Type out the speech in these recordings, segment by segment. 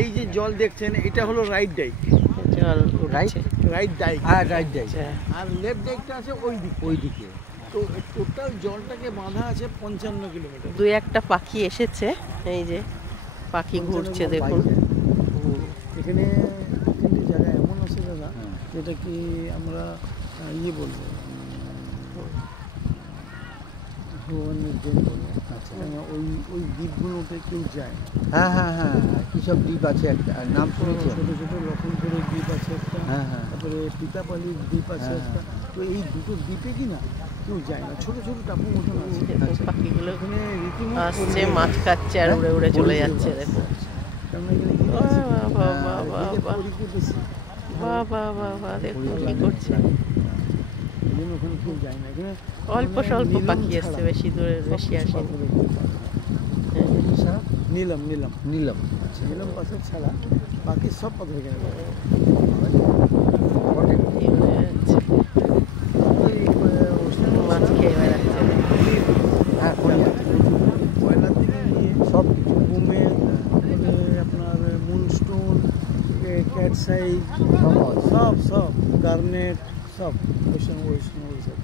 এই যে জল দেখছেন এটা হলো রাইট ডাইক, জল রাইট ডাইক, হ্যাঁ রাইট ডাইক, আর লেফট ডাইকটা আছে ওই দিকে। তো টোটাল জলটাকে বাঁধা আছে 55 কিলোমিটার। দুই একটা পাখি এসেছে, এই যে পাখি ঘুরছে দেখুন। এখানে তিনটি জায়গা এমন আছে দাদা, যেটা কি আমরা ইয়ে বলবো ভগবানের দেন বলবো। আচ্ছা, ওই দ্বীপগুলোতে কেউ যায়। হ্যাঁ হ্যাঁ হ্যাঁ, কী সব দ্বীপ আছে, একটা নাম শুনেছি। ছোটো ছোটো লক্ষণপুরের দ্বীপ আছে একটা, হ্যাঁ হ্যাঁ, তারপরে পিতাপালির দ্বীপ আছে একটা। তো এই দুটো দ্বীপে কি না কেউ যায় না, ছোটো ছোটো টাপুর মতন আছে। পাখিগুলো এখানে রীতিমতো আসছে, মাছ খাচ্ছে আর উড়ে উড়ে চলে যাচ্ছে দেখুন। কারণ এখানে কি আছে, পরিচিত বেশি। বাহ বাহ বাহ বাহ, দেখুন কি করছে। এই জন্য ওখানে কেউ যায় না। এখানে অল্প স্বল্প পাখি আসছে, বেশি দূরে বেশি আসেনি। নীলম নীলম নিলাম। নীলম পাথর ছাড়া বাকি সব পাথর এখানে পাওয়া যায়। মাছ খেয়ে বেড়াচ্ছে। হ্যাঁ, কয়লার থেকে নিয়ে সব বোমের, আপনার মুনস্টোন, ক্যাটসাইজ, সব সব গার্নেট, সব ওই সব।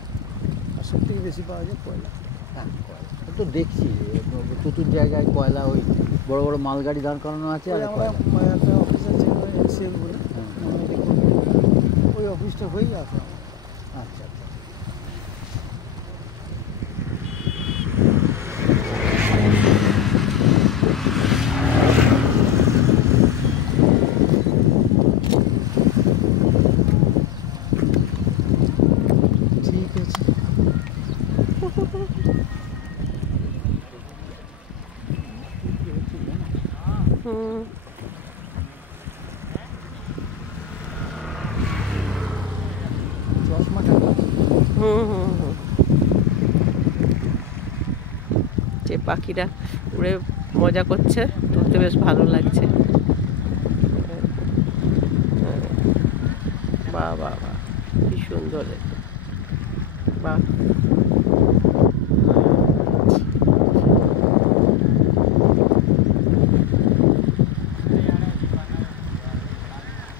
আর সব থেকে বেশি পাওয়া যায় কয়লা। হ্যাঁ, তো দেখছি প্রচুর জায়গায় কয়লা, ওই বড় বড় মালগাড়ি দাঁড় করানো আছে। আর আমরা একটা অফিস আছে এনসিএল বলে, ওই অফিসটা হয়েই আসা। আচ্ছা আচ্ছা, ঠিক আছে। চশমাটা যে পাখিরা উড়ে মজা করছে, দেখতে বেশ ভালো লাগছে। বাহ বাহ বাহ, কি সুন্দর, বাহ।